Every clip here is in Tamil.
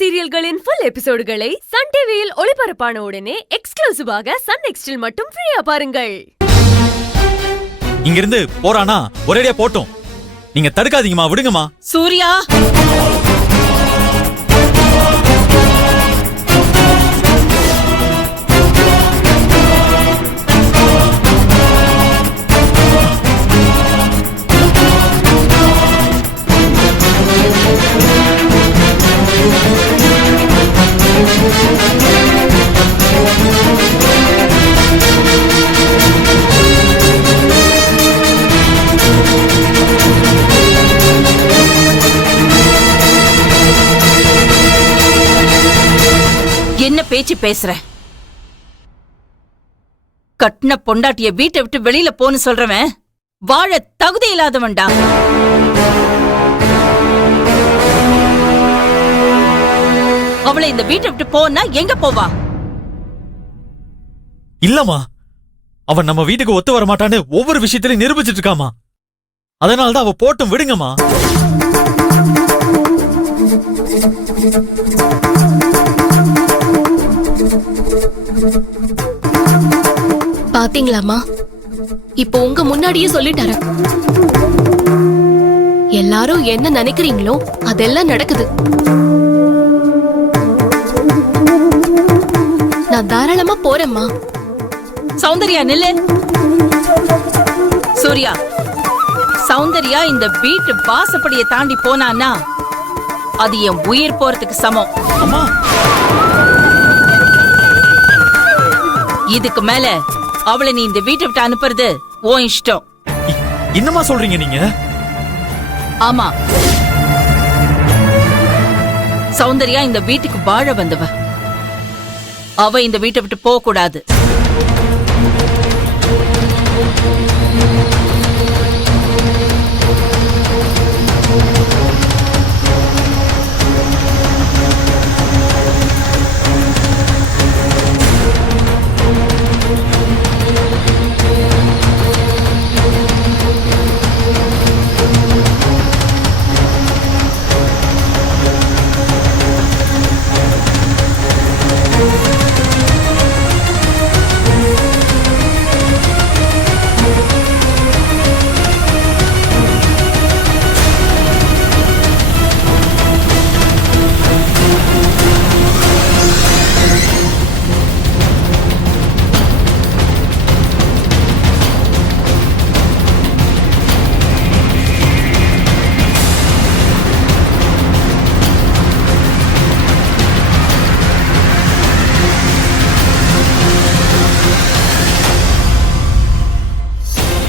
சீரியல்களின் ஃபுல் எபிசோடுகளை சன் டிவியில் ஒளிபரப்பான உடனே எக்ஸ்க்ளூசிவாக சன் நெக்ஸ்டில் மட்டும் ஃப்ரீயா பாருங்கள். இங்கிருந்து போறானா ஒரேடியா போட்டும். நீங்க தடுக்காதீங்கம்மா, விடுங்கம்மா. சூர்யா, என்ன பேச்சு பேசுற? கட்டின பொண்டாட்டிய வீட்டை விட்டு வெளியில போன்னு சொல்றவன் வாழ தகுதி இல்லாதவன்டா. அவளை இந்த வீட்டை விட்டு போனா எங்க போவா? இல்லம்மா, அவன் நம்ம வீட்டுக்கு ஒத்து வர மாட்டான்னு ஒவ்வொரு விஷயத்திலையும் நிரூபிச்சிட்டு இருக்காமா. அதனாலதான் அவ போட்டும், விடுங்கம்மா. பாத்தீங்களாமா, இப்போ உங்க முன்னாடியே சொல்லிட்டாரு. எல்லாரும் என்ன நினைக்கிறீங்களோ அதெல்லாம் நடக்குது. நான் தாராளமா போறேம்மா. சௌந்தர்யா நில்லு. சூர்யா, சௌந்தர்யா இந்த வீட்டு வாசப்படியை தாண்டி போனான்னா அது என் உயிர் போறதுக்கு சமம். அம்மா, இதுக்கு மேல அவளை நீ இந்த வீட்டை விட்டு அனுப்புறது உன் இஷ்டம். என்னம்மா சொல்றீங்க நீங்க? ஆமா, சௌந்தர்யா இந்த வீட்டுக்கு வாழ வந்தவ. அவ இந்த வீட்டை விட்டு போக கூடாது.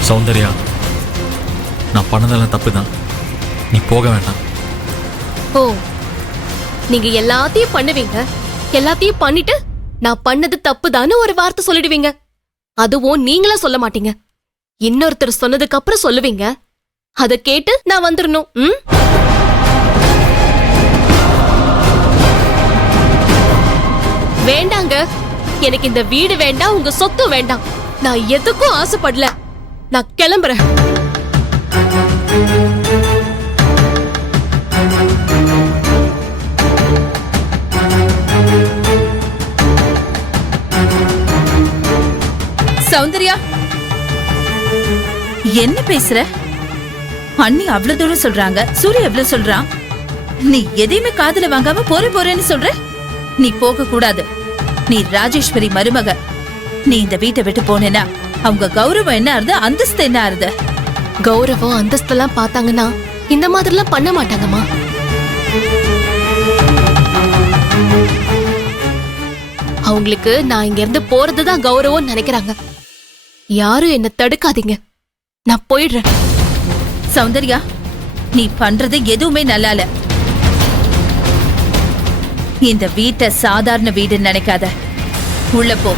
சௌந்தர்யா, நான் பண்ணதெல்லாம் தப்புதான். நீ போக வேண்டாம். ஓ, நீங்க எல்லாத்தையும் பண்ணுவீங்க. எல்லாத்தையும் பண்ணிட்டு நான் பண்ணது தப்புதான்னு ஒரு வார்த்தை சொல்லிடுவீங்க. அதுவும் நீங்களா சொல்ல மாட்டீங்க, இன்னொருத்தர் சொன்னதுக்கு அப்புறம் சொல்லுவீங்க. அத கேட்டு நான் வந்துடணும். வேண்டாங்க, எனக்கு இந்த வீடு வேண்டாம், உங்க சொத்து வேண்டாம். நான் எதுக்கும் ஆசைப்படல. நான் கிளம்புறேன். சௌந்தர்யா, என்ன பேசுற? அண்ணி அவ்வளவு தூரம் சொல்றாங்க, சூரிய எவ்வளவு சொல்றான். நீ எதையுமே காதுல வாங்காம போறேன்னு சொல்ற. நீ போக கூடாது. நீ ராஜேஸ்வரி மருமக. நீ இந்த வீட்டை விட்டு போனேன்னா அவங்க கௌரவம் என்ன ஆறுது, அந்தஸ்து என்ன ஆறுது? கௌரவம் அந்தஸ்தெல்லாம் பார்த்தாங்கன்னா இந்த மாதிரிலாம் பண்ண மாட்டாங்கம்மா. அவங்களுக்கு நான் இங்க இருந்து போறதுதான் கௌரவம் நினைக்கிறாங்க. யாரும் என்ன தடுக்காதீங்க, நான் போயிடுறேன். சௌந்தர்யா, நீ பண்றது எதுவுமே நல்லால. இந்த வீட்டை சாதாரண வீடுன்னு நினைக்காத. உள்ள போ.